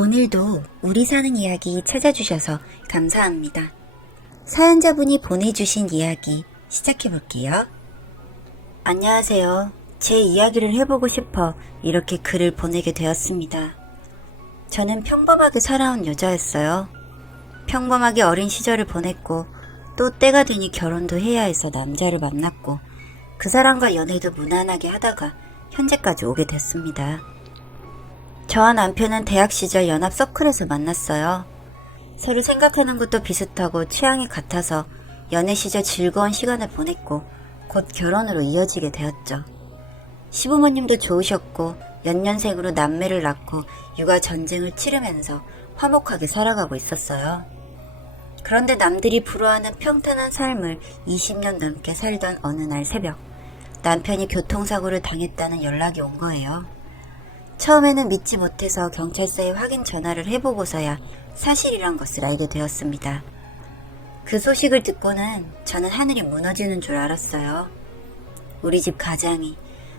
오늘도 우리 사는 이야기 찾아주셔서 감사합니다. 사연자분이 보내주신 이야기 시작해볼게요. 안녕하세요. 제 이야기를 해보고 싶어 이렇게 글을 보내게 되었습니다. 저는 평범하게 살아온 여자였어요. 평범하게 어린 시절을 보냈고 또 때가 되니 결혼도 해야 해서 남자를 만났고 그 사람과 연애도 무난하게 하다가 현재까지 오게 됐습니다. 저와 남편은 대학 시절 연합 서클에서 만났어요. 서로 생각하는 것도 비슷하고 취향이 같아서 연애 시절 즐거운 시간을 보냈고 곧 결혼으로 이어지게 되었죠. 시부모님도 좋으셨고 연년생으로 남매를 낳고 육아 전쟁을 치르면서 화목하게 살아가고 있었어요. 그런데 남들이 부러워하는 평탄한 삶을 20년 넘게 살던 어느 날 새벽, 남편이 교통사고를 당했다는 연락이 온 거예요. 처음에는 믿지 못해서 경찰서에 확인 전화를 해보고서야 사실이란 것을 알게 되었습니다. 그 소식을 듣고는 저는 하늘이 무너지는 줄 알았어요. 우리 집 가장이,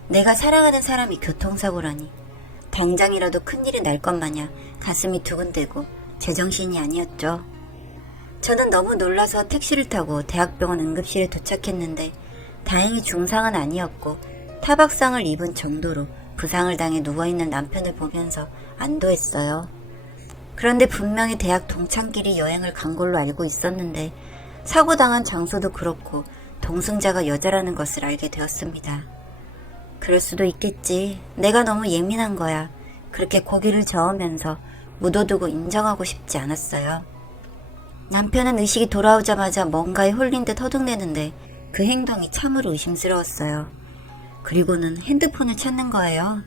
내가 사랑하는 사람이 교통사고라니 당장이라도 큰일이 날 것 마냥 가슴이 두근대고 제정신이 아니었죠. 저는 너무 놀라서 택시를 타고 대학병원 응급실에 도착했는데 다행히 중상은 아니었고 타박상을 입은 정도로 부상을 당해 누워있는 남편을 보면서 안도했어요. 그런데 분명히 대학 동창끼리 여행을 간 걸로 알고 있었는데 사고당한 장소도 그렇고 동승자가 여자라는 것을 알게 되었습니다. 그럴 수도 있겠지. 내가 너무 예민한 거야. 그렇게 고개를 저으면서 묻어두고 인정하고 싶지 않았어요. 남편은 의식이 돌아오자마자 뭔가에 홀린 듯 허둥대는데 그 행동이 참으로 의심스러웠어요. 그리고는 핸드폰을 찾는 거예요.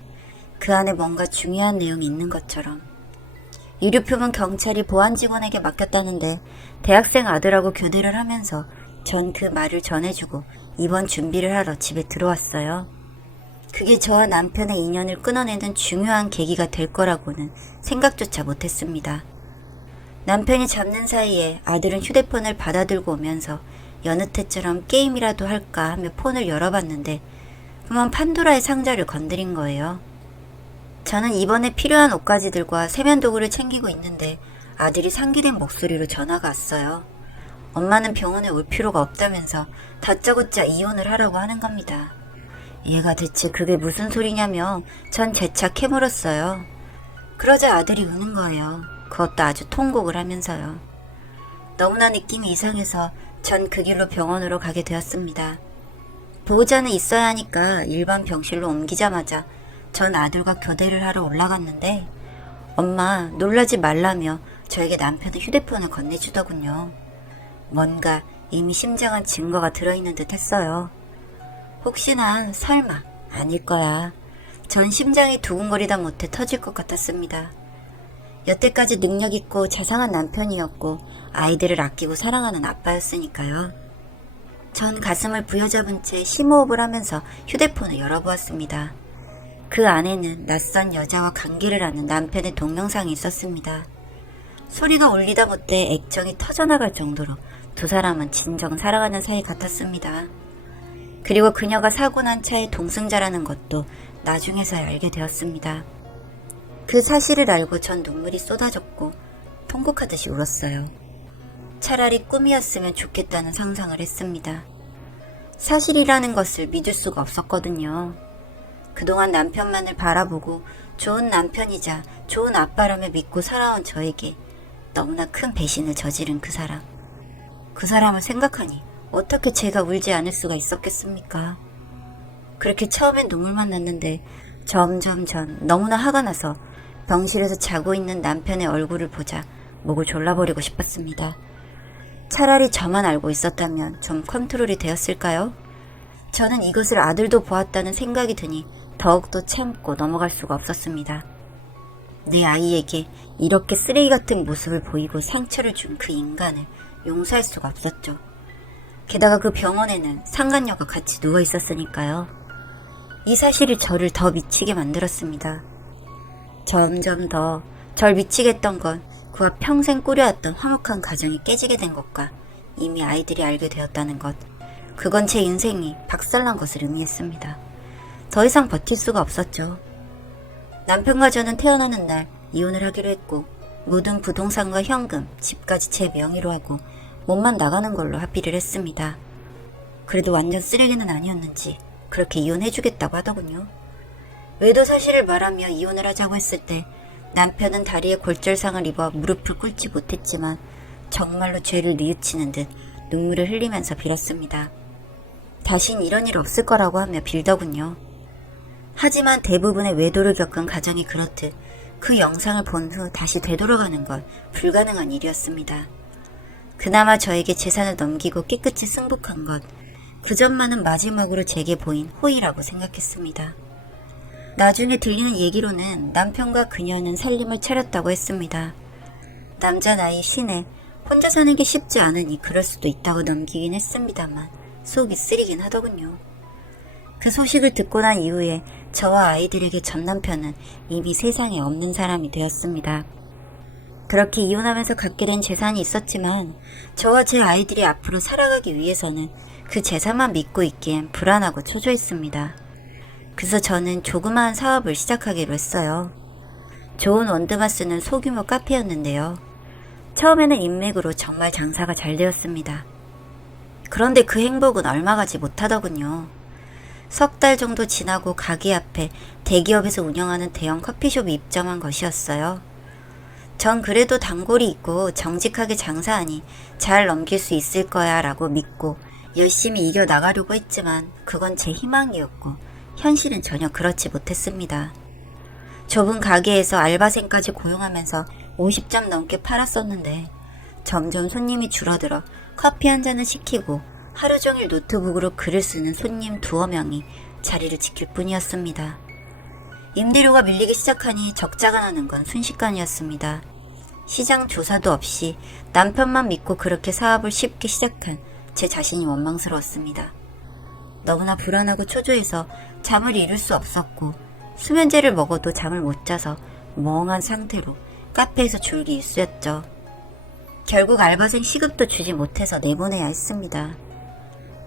그 안에 뭔가 중요한 내용이 있는 것처럼. 유류표는 경찰이 보안 직원에게 맡겼다는데 대학생 아들하고 교대를 하면서 전 그 말을 전해주고 입원 준비를 하러 집에 들어왔어요. 그게 저와 남편의 인연을 끊어내는 중요한 계기가 될 거라고는 생각조차 못했습니다. 남편이 잡는 사이에 아들은 휴대폰을 받아들고 오면서 여느 때처럼 게임이라도 할까 하며 폰을 열어봤는데 그만 판도라의 상자를 건드린 거예요. 저는 이번에 필요한 옷가지들과 세면도구를 챙기고 있는데 아들이 상기된 목소리로 전화가 왔어요. 엄마는 병원에 올 필요가 없다면서 다짜고짜 이혼을 하라고 하는 겁니다. 얘가 대체 그게 무슨 소리냐며 전 재차 캐물었어요. 그러자 아들이 우는 거예요. 그것도 아주 통곡을 하면서요. 너무나 느낌이 이상해서 전 그 길로 병원으로 가게 되었습니다. 보호자는 있어야 하니까 일반 병실로 옮기자마자 전 아들과 교대를 하러 올라갔는데 엄마 놀라지 말라며 저에게 남편의 휴대폰을 건네주더군요. 뭔가 이미 심장한 증거가 들어있는 듯 했어요. 혹시나 설마 아닐 거야. 전 심장이 두근거리다 못해 터질 것 같았습니다. 여태까지 능력있고 자상한 남편이었고 아이들을 아끼고 사랑하는 아빠였으니까요. 전 가슴을 부여잡은 채 심호흡을 하면서 휴대폰을 열어보았습니다. 그 안에는 낯선 여자와 관계를 하는 남편의 동영상이 있었습니다. 소리가 울리다 못해 액정이 터져나갈 정도로 두 사람은 진정 사랑하는 사이 같았습니다. 그리고 그녀가 사고 난 차의 동승자라는 것도 나중에서야 알게 되었습니다. 그 사실을 알고 전 눈물이 쏟아졌고 통곡하듯이 울었어요. 차라리 꿈이었으면 좋겠다는 상상을 했습니다. 사실이라는 것을 믿을 수가 없었거든요. 그동안 남편만을 바라보고 좋은 남편이자 좋은 아빠라며 믿고 살아온 저에게 너무나 큰 배신을 저지른 그 사람. 그 사람을 생각하니 어떻게 제가 울지 않을 수가 있었겠습니까? 그렇게 처음엔 눈물만 났는데 점점 전 너무나 화가 나서 병실에서 자고 있는 남편의 얼굴을 보자 목을 졸라버리고 싶었습니다. 차라리 저만 알고 있었다면 좀 컨트롤이 되었을까요? 저는 이것을 아들도 보았다는 생각이 드니 더욱더 참고 넘어갈 수가 없었습니다. 내 아이에게 이렇게 쓰레기 같은 모습을 보이고 상처를 준 그 인간을 용서할 수가 없었죠. 게다가 그 병원에는 상간녀가 같이 누워 있었으니까요. 이 사실이 저를 더 미치게 만들었습니다. 점점 더 절 미치게 했던 건 그와 평생 꾸려왔던 화목한 가정이 깨지게 된 것과 이미 아이들이 알게 되었다는 것. 그건 제 인생이 박살난 것을 의미했습니다. 더 이상 버틸 수가 없었죠. 남편과 저는 태어나는 날 이혼을 하기로 했고 모든 부동산과 현금, 집까지 제 명의로 하고 몸만 나가는 걸로 합의를 했습니다. 그래도 완전 쓰레기는 아니었는지 그렇게 이혼해주겠다고 하더군요. 외도 사실을 말하며 이혼을 하자고 했을 때 남편은 다리에 골절상을 입어 무릎을 꿇지 못했지만 정말로 죄를 뉘우치는 듯 눈물을 흘리면서 빌었습니다. 다신 이런 일 없을 거라고 하며 빌더군요. 하지만 대부분의 외도를 겪은 가정이 그렇듯 그 영상을 본 후 다시 되돌아가는 건 불가능한 일이었습니다. 그나마 저에게 재산을 넘기고 깨끗이 승복한 것, 그전만은 마지막으로 제게 보인 호의라고 생각했습니다. 나중에 들리는 얘기로는 남편과 그녀는 살림을 차렸다고 했습니다. 남자 나이 50에 혼자 사는 게 쉽지 않으니 그럴 수도 있다고 넘기긴 했습니다만 속이 쓰리긴 하더군요. 그 소식을 듣고 난 이후에 저와 아이들에게 전 남편은 이미 세상에 없는 사람이 되었습니다. 그렇게 이혼하면서 갖게 된 재산이 있었지만 저와 제 아이들이 앞으로 살아가기 위해서는 그 재산만 믿고 있기엔 불안하고 초조했습니다. 그래서 저는 조그마한 사업을 시작하기로 했어요. 좋은 원두만 쓰는 소규모 카페였는데요. 처음에는 인맥으로 정말 장사가 잘 되었습니다. 그런데 그 행복은 얼마 가지 못하더군요. 석 달 정도 지나고 가게 앞에 대기업에서 운영하는 대형 커피숍이 입점한 것이었어요. 전 그래도 단골이 있고 정직하게 장사하니 잘 넘길 수 있을 거야 라고 믿고 열심히 이겨나가려고 했지만 그건 제 희망이었고 현실은 전혀 그렇지 못했습니다. 좁은 가게에서 알바생까지 고용하면서 50점 넘게 팔았었는데 점점 손님이 줄어들어 커피 한 잔을 시키고 하루 종일 노트북으로 글을 쓰는 손님 두어 명이 자리를 지킬 뿐이었습니다. 임대료가 밀리기 시작하니 적자가 나는 건 순식간이었습니다. 시장 조사도 없이 남편만 믿고 그렇게 사업을 쉽게 시작한 제 자신이 원망스러웠습니다. 너무나 불안하고 초조해서 잠을 이룰 수 없었고 수면제를 먹어도 잠을 못 자서 멍한 상태로 카페에서 졸기 일쑤였죠. 결국 알바생 시급도 주지 못해서 내보내야 했습니다.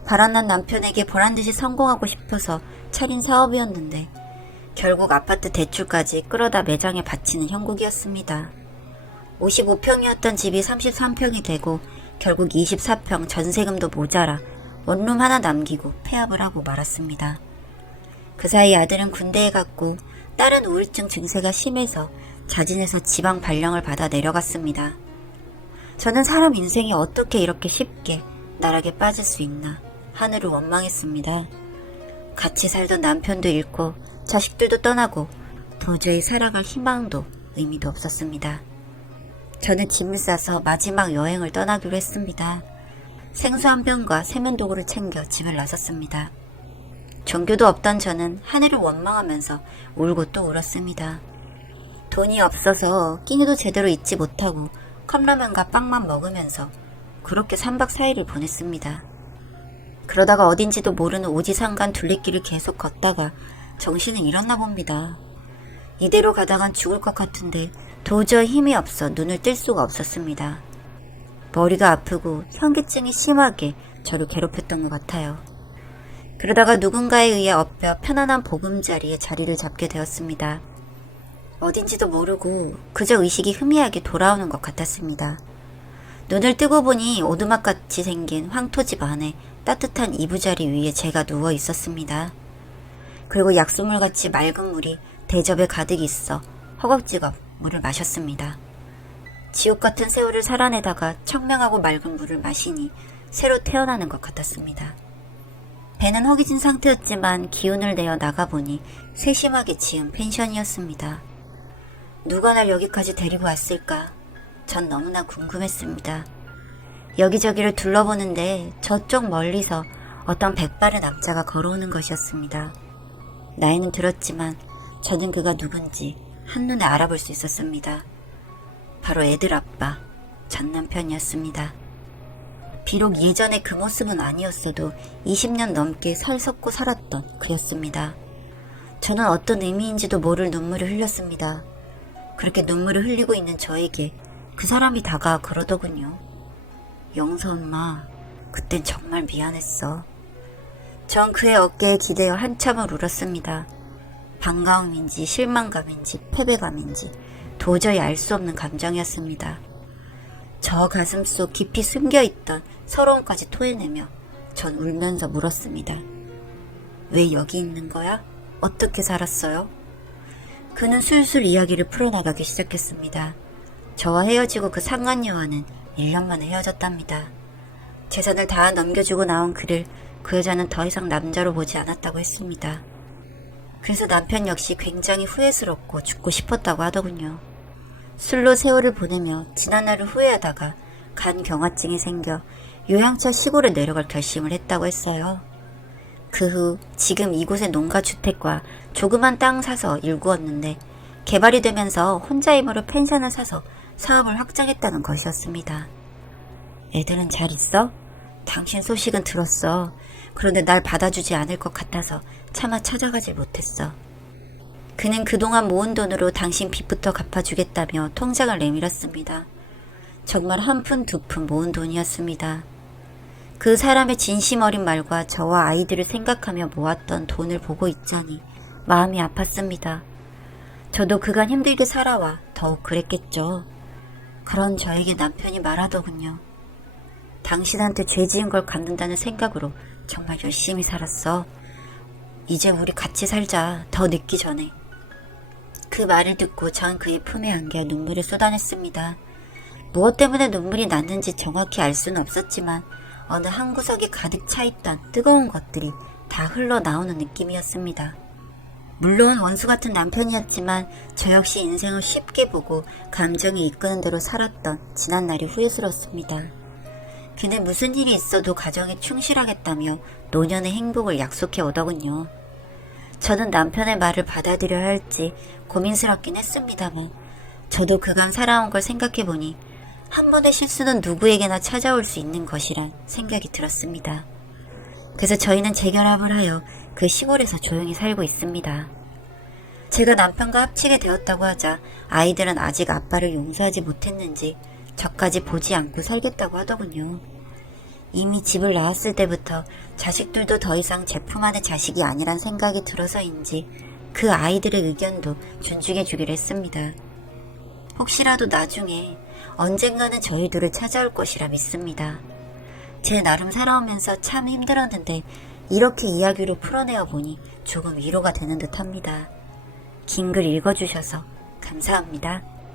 바람난 남편에게 보란듯이 성공하고 싶어서 차린 사업이었는데 결국 아파트 대출까지 끌어다 매장에 바치는 형국이었습니다. 55평이었던 집이 33평이 되고 결국 24평 전세금도 모자라 원룸 하나 남기고 폐업을 하고 말았습니다. 그 사이 아들은 군대에 갔고 딸은 우울증 증세가 심해서 자진해서 지방 발령을 받아 내려갔습니다. 저는 사람 인생이 어떻게 이렇게 쉽게 나락에 빠질 수 있나 하늘을 원망했습니다. 같이 살던 남편도 잃고 자식들도 떠나고 도저히 살아갈 희망도 의미도 없었습니다. 저는 짐을 싸서 마지막 여행을 떠나기로 했습니다. 생수 한 병과 세면도구를 챙겨 집을 나섰습니다. 종교도 없던 저는 하늘을 원망하면서 울고 또 울었습니다. 돈이 없어서 끼니도 제대로 잊지 못하고 컵라면과 빵만 먹으면서 그렇게 3박 4일을 보냈습니다. 그러다가 어딘지도 모르는 오지상간 둘레길을 계속 걷다가 정신을 잃었나 봅니다. 이대로 가다간 죽을 것 같은데 도저히 힘이 없어 눈을 뜰 수가 없었습니다. 머리가 아프고 현기증이 심하게 저를 괴롭혔던 것 같아요. 그러다가 누군가에 의해 엎여 편안한 보금자리에 자리를 잡게 되었습니다. 어딘지도 모르고 그저 의식이 희미하게 돌아오는 것 같았습니다. 눈을 뜨고 보니 오두막같이 생긴 황토집 안에 따뜻한 이부자리 위에 제가 누워 있었습니다. 그리고 약수물같이 맑은 물이 대접에 가득 있어 허겁지겁 물을 마셨습니다. 지옥 같은 세월을 살아내다가 청명하고 맑은 물을 마시니 새로 태어나는 것 같았습니다. 배는 허기진 상태였지만 기운을 내어 나가보니 세심하게 지은 펜션이었습니다. 누가 날 여기까지 데리고 왔을까? 전 너무나 궁금했습니다. 여기저기를 둘러보는데 저쪽 멀리서 어떤 백발의 남자가 걸어오는 것이었습니다. 나이는 들었지만 저는 그가 누군지 한눈에 알아볼 수 있었습니다. 바로 애들 아빠, 전 남편이었습니다. 비록 예전에 그 모습은 아니었어도 20년 넘게 살 섞고 살았던 그였습니다. 저는 어떤 의미인지도 모를 눈물을 흘렸습니다. 그렇게 눈물을 흘리고 있는 저에게 그 사람이 다가와 그러더군요. 영서 엄마, 그땐 정말 미안했어. 전 그의 어깨에 기대어 한참을 울었습니다. 반가움인지 실망감인지 패배감인지 도저히 알 수 없는 감정이었습니다. 저 가슴 속 깊이 숨겨있던 서러움까지 토해내며 전 울면서 물었습니다. 왜 여기 있는 거야? 어떻게 살았어요? 그는 술술 이야기를 풀어나가기 시작했습니다. 저와 헤어지고 그 상간녀와는 1년 만에 헤어졌답니다. 재산을 다 넘겨주고 나온 그를 그 여자는 더 이상 남자로 보지 않았다고 했습니다. 그래서 남편 역시 굉장히 후회스럽고 죽고 싶었다고 하더군요. 술로 세월을 보내며 지난 날을 후회하다가 간경화증이 생겨 요양처 시골에 내려갈 결심을 했다고 했어요. 그 후 지금 이곳에 농가주택과 조그만 땅 사서 일구었는데 개발이 되면서 혼자 힘으로 펜션을 사서 사업을 확장했다는 것이었습니다. 애들은 잘 있어? 당신 소식은 들었어. 그런데 날 받아주지 않을 것 같아서 차마 찾아가질 못했어. 그는 그동안 모은 돈으로 당신 빚부터 갚아주겠다며 통장을 내밀었습니다. 정말 한 푼 두 푼 모은 돈이었습니다. 그 사람의 진심 어린 말과 저와 아이들을 생각하며 모았던 돈을 보고 있자니 마음이 아팠습니다. 저도 그간 힘들게 살아와 더욱 그랬겠죠. 그런 저에게 남편이 말하더군요. 당신한테 죄 지은 걸 갚는다는 생각으로 정말 열심히 살았어. 이제 우리 같이 살자. 더 늦기 전에. 그 말을 듣고 전 그의 품에 안겨 눈물을 쏟아냈습니다. 무엇 때문에 눈물이 났는지 정확히 알 수는 없었지만 어느 한 구석에 가득 차있던 뜨거운 것들이 다 흘러나오는 느낌이었습니다. 물론 원수 같은 남편이었지만 저 역시 인생을 쉽게 보고 감정이 이끄는 대로 살았던 지난 날이 후회스럽습니다. 그는 무슨 일이 있어도 가정에 충실하겠다며 노년의 행복을 약속해 오더군요. 저는 남편의 말을 받아들여야 할지 고민스럽긴 했습니다만 저도 그간 살아온 걸 생각해보니 한 번의 실수는 누구에게나 찾아올 수 있는 것이란 생각이 들었습니다. 그래서 저희는 재결합을 하여 그 시골에서 조용히 살고 있습니다. 제가 남편과 합치게 되었다고 하자 아이들은 아직 아빠를 용서하지 못했는지 저까지 보지 않고 살겠다고 하더군요. 이미 집을 나왔을 때부터 자식들도 더 이상 제 품 안의 자식이 아니란 생각이 들어서인지 그 아이들의 의견도 존중해 주기로 했습니다. 혹시라도 나중에 언젠가는 저희들을 찾아올 것이라 믿습니다. 제 나름 살아오면서 참 힘들었는데 이렇게 이야기로 풀어내어 보니 조금 위로가 되는 듯합니다. 긴 글 읽어주셔서 감사합니다.